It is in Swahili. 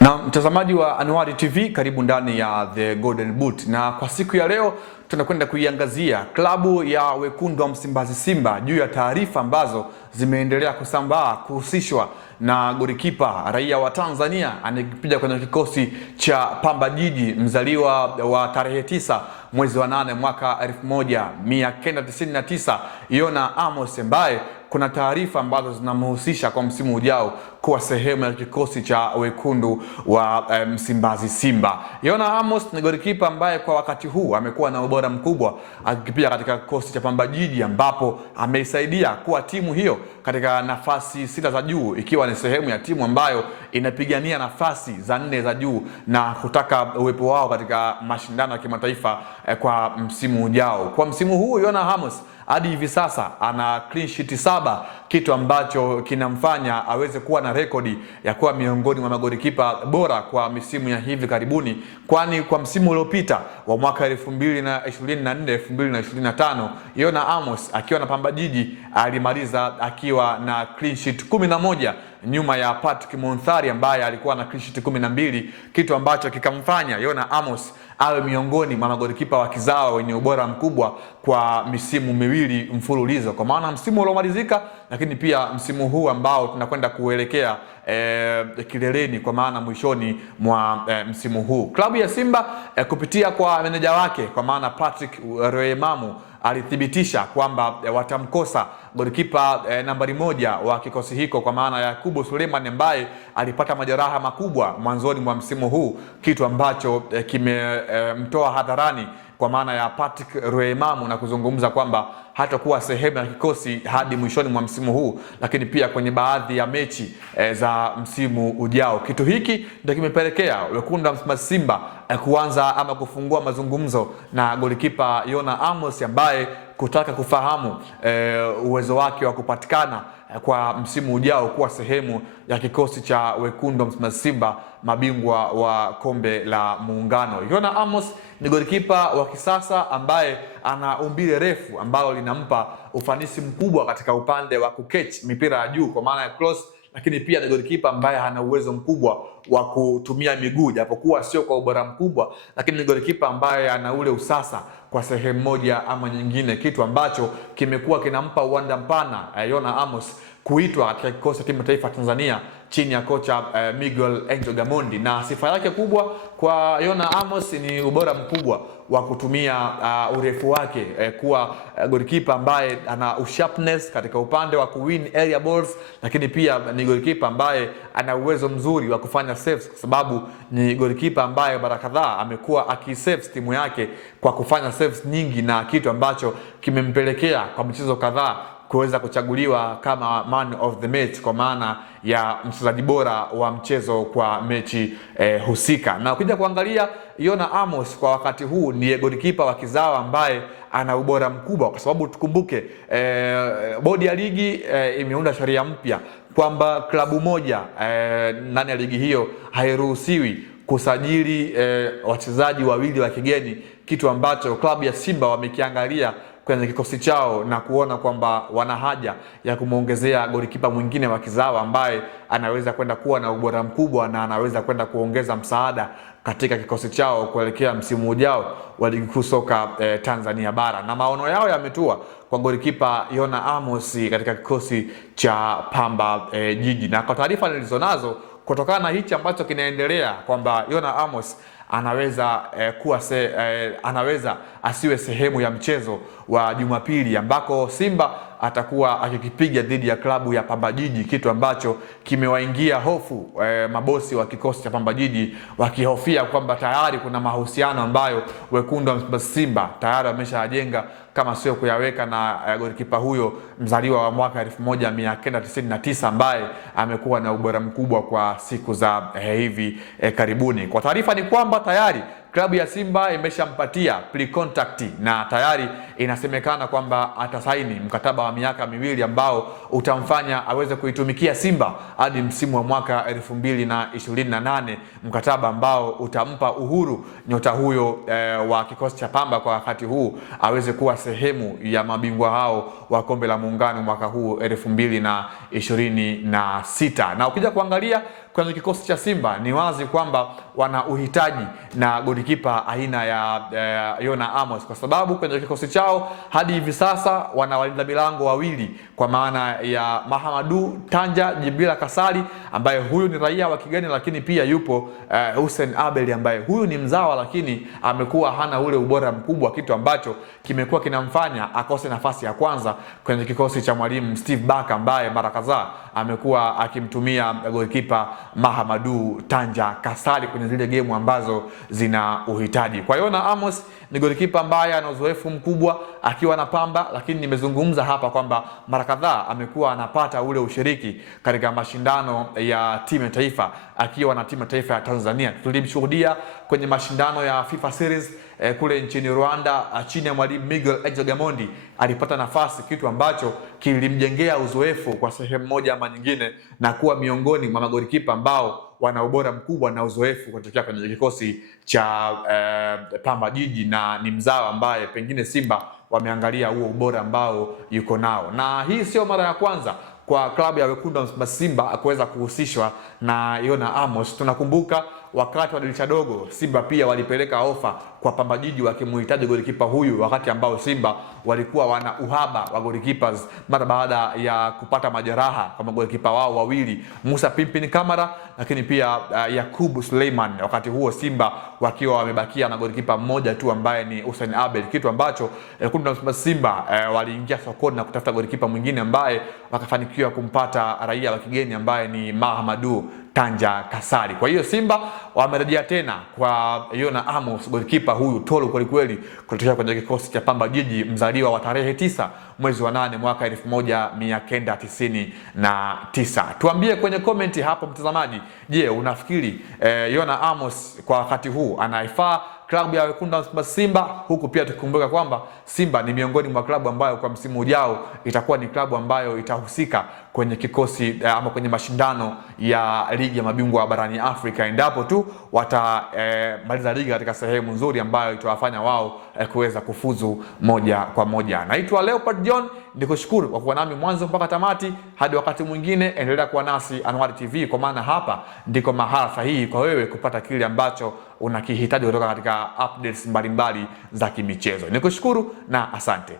Na mtazamaji wa Anuari TV, karibu ndani ya The Golden Boot, na kwa siku ya leo tunakwenda kuiangazia klabu ya wekundu wa Msimbazi Simba juu ya taarifa ambazo zimeendelea kusambaa kuhusishwa na golikipa raia wa Tanzania anayepiga kwenye kikosi cha Pamba Jiji, mzaliwa wa tarehe 9 mwezi wa 8 mwaka 1999, Yona Amos, ambaye kuna taarifa ambazo zinamhusisha kwa msimu ujao kuwa sehemu ya kikosi cha wekundu wa Msimbazi Simba. Yona Amos ni golikipa ambaye kwa wakati huu amekuwa na ubora mkubwa akipiga katika kikosi cha Pamba Jiji, ambapo ameisaidia kuwa timu hiyo katika nafasi 6 za juu, ikiwa ni sehemu ya timu ambayo inapigania nafasi za 4 za juu na kutaka uwepo wao katika mashindano ya kimataifa kwa msimu ujao. Kwa msimu huu Yona Amos hadi hivi sasa ana clean sheet 7, kitu ambacho kinamfanya aweze kuwa na rekodi ya kuwa miongoni mwa magolikipa bora kwa misimu ya hivi karibuni, kwani kwa msimu uliopita wa mwaka 2024-2025 Yona Amos akiwa na Pamba Jiji alimaliza akiwa na clean sheet 11 nyuma ya Patrick Monthari ambaye alikuwa na clean sheet 12, kitu ambacho kikamfanya Yona Amos awe miongoni mwa magolikipa wa kizawa wenye ubora mkubwa kwa misimu miwili mfululizo, kwa maana msimu uliomalizika, lakini pia msimu huu ambao tunakwenda kuelekea kileleni, kwa maana mwishoni mwa msimu huu. Klabu ya Simba kupitia kwa meneja wake kwa maana Patrick Roemamu alithibitisha kwamba watamkosa golikipa nambari 1 wa kikosi hiko kwa maana ya Yakubu Suleiman, ambaye alipata majeraha makubwa mwanzoni mwa msimu huu, kitu ambacho kimemtoa hadharani kwa maana ya Patrick Roemamu na kuzungumza kwamba hatakuwa sehemu ya kikosi hadi mwishoni mwa msimu huu, lakini pia kwenye baadhi ya mechi za msimu ujao. Kitu hiki ndio kimepelekea wekundu wa Msimbazi Simba kuanza ama kufungua mazungumzo na golikipa Yona Amos, ambaye kutaka kufahamu uwezo wake wa kupatikana kwa msimu ujao kuwa sehemu ya kikosi cha wekundu wa Msimbazi Simba, mabingwa wa kombe la Muungano. Yona Amos ni golikipa wa kisasa ambaye ana umbile refu ambalo linampa ufanisi mkubwa katika upande wa kuketch mipira ya juu kwa maana ya cross, lakini pia ni golikipa ambaye ana uwezo mkubwa wa kutumia miguu, japokuwa sio kwa ubora mkubwa, lakini ni golikipa ambaye ana ule usasa kwa sehemu moja ama nyingine, kitu ambacho kimekuwa kinampa uwanda mpana Yona Amos kuitwa katika kikosi cha timu taifa Tanzania chini ya kocha Miguel Angel Gamondi. Na sifa yake kubwa kwa Yona Amos ni ubora mkubwa wa kutumia urefu wake kuwa golikipa ambaye ana usharpness katika upande wa kuwin area balls, lakini pia ni golikipa ambaye ana uwezo mzuri wa kufanya saves, kwa sababu ni golikipa ambaye mara kadhaa amekuwa akisave timu yake kwa kufanya saves nyingi, na kitu ambacho kimempelekea kwa michezo kadhaa kuweza kuchaguliwa kama man of the match kwa maana ya mchezaji bora wa mchezo kwa mechi husika. Na ukija kuangalia Yona Amos kwa wakati huu ni golikipa wa kizawa ambaye ana ubora mkubwa, kwa sababu tukumbuke bodi ya ligi imeunda sheria mpya kwamba klabu moja ndani ya ligi hiyo hairuhusiwi kusajili wachezaji wawili wa kigeni, kitu ambacho klabu ya Simba wamekiangalia kwenye kikosi chao na kuona kwamba wana haja ya kumuongezea golikipa mwingine wa kizawa ambaye anaweza kwenda kuwa na ubora mkubwa na anaweza kwenda kuongeza msaada katika kikosi chao kuelekea msimu ujao wa ligi kuu soka Tanzania bara. Na maono yao yametua kwa golikipa Yona Amos katika kikosi cha Pamba Jiji. Na kwa taarifa nilizonazo kutokana na hichi ambacho kinaendelea kwamba Yona Amos anaweza asiwe sehemu ya mchezo wa Jumapili ambako Simba atakuwa akikipiga dhidi ya klabu ya Pamba Jiji, kitu ambacho kimewaingia hofu mabosi wa kikosi cha Pamba Jiji, wakihofia kwamba tayari kuna mahusiano ambayo wekundu wa Msimbazi Simba tayari wameshajenga, kama sio kuyaweka na golikipa huyo mzaliwa wa mwaka 1999 ambaye amekuwa na ubora mkubwa kwa siku za hivi karibuni. Kwa taarifa ni kwamba tayari klabu ya Simba imeshampatia pre-contract na tayari inasemekana kwamba atasaini mkataba wa miaka 2 ambao utamfanya aweze kuitumikia Simba hadi msimu wa mwaka 2028, mkataba ambao utampa uhuru nyota huyo wa kikosi cha Pamba kwa wakati huu aweze kuwa sehemu ya mabingwa hao wa kombe la Muungano mwaka huu 2026. Na ukija kuangalia kwenye kikosi cha Simba ni wazi kwamba wana uhitaji na golikipa aina ya Yona Amos, kwa sababu kwenye kikosi chao hadi hivi sasa wana walinda milango wawili, kwa maana ya Mahamadou Tanja Jibrila Kasali ambaye huyu ni raia wa kigeni, lakini pia yupo Hussein Abel ambaye huyu ni mzawa, lakini amekuwa hana ule ubora mkubwa, kitu ambacho kimekuwa kinamfanya akose nafasi ya kwanza kwenye kikosi cha mwalimu Steve Barker ambaye mara kadhaa amekuwa akimtumia golikipa Mahamadou Tanja Kasali kwenye zile game ambazo zina uhitaji. Kwa hiyo na Amos ni golikipa ambaye ana uzoefu mkubwa akiwa na Pamba, lakini nimezungumza hapa kwamba mara kadhaa amekuwa anapata ule ushiriki katika mashindano ya timu ya taifa akiwa na timu ya taifa ya Tanzania. Tulimshuhudia kwenye mashindano ya FIFA Series kule nchini Rwanda chini ya mwalimu Miguel Angel Gamondi, alipata nafasi, kitu ambacho kilimjengea uzoefu kwa sehemu moja ama nyingine na kuwa miongoni mwa magolikipa ambao wana ubora mkubwa na uzoefu kutokea kwenye kikosi cha Pamba Jiji, na ni mzao ambaye pengine Simba wameangalia huo ubora ambao yuko nao. Na hii sio mara ya kwanza kwa klabu ya wekundu wa Msimbazi Simba kuweza kuhusishwa na Yona Amos. Tunakumbuka wakati wa dirisha dogo Simba pia walipeleka ofa kwa Pamba Jiji wakimhitaji golikipa huyu, wakati ambao Simba walikuwa wana uhaba wa golikipas mara baada ya kupata majeraha kwa magolikipa wao wawili, Musa Pimpin Kamara lakini pia Yakubu Suleiman. Wakati huo Simba wakiwa wamebakia na golikipa mmoja tu ambaye ni Hussein Abel, kitu ambacho kundi la Simba waliingia sokoni na kutafuta golikipa mwingine ambaye wakafanikiwa kumpata raia wa kigeni ambaye ni Mahamadou Tanja Kasali. Kwa hiyo Simba wamerejea tena kwa Yona Amos, golikipa huyu tolo kweli kweli kutoka kwenye kikosi cha Pamba Jiji, mzaliwa wa tarehe 9 mwezi wa 8 mwaka 1999. Tuambie kwenye komenti hapo mtazamaji, je, unafikiri Yona Amos kwa wakati huu anaifaa klabu ya wekundu wa Simba? Huku pia tukumbuka kwamba Simba ni miongoni mwa klabu ambayo kwa msimu ujao itakuwa ni klabu ambayo itahusika kwenye kikosi ama kwenye mashindano ya ligi ya mabingwa barani Afrika, endapo tu watamaliza ligi katika sehemu nzuri ambayo itawafanya wao kuweza kufuzu moja kwa moja. Naitwa Leopard John, nikushukuru kwa kuwa nami mwanzo mpaka tamati. Hadi wakati mwingine, endelea kuwa nasi Anwar TV, kwa maana hapa ndiko mahala sahihi kwa wewe kupata kile ambacho unakihitaji kutoka katika updates mbalimbali za kimichezo. Nikushukuru na asante.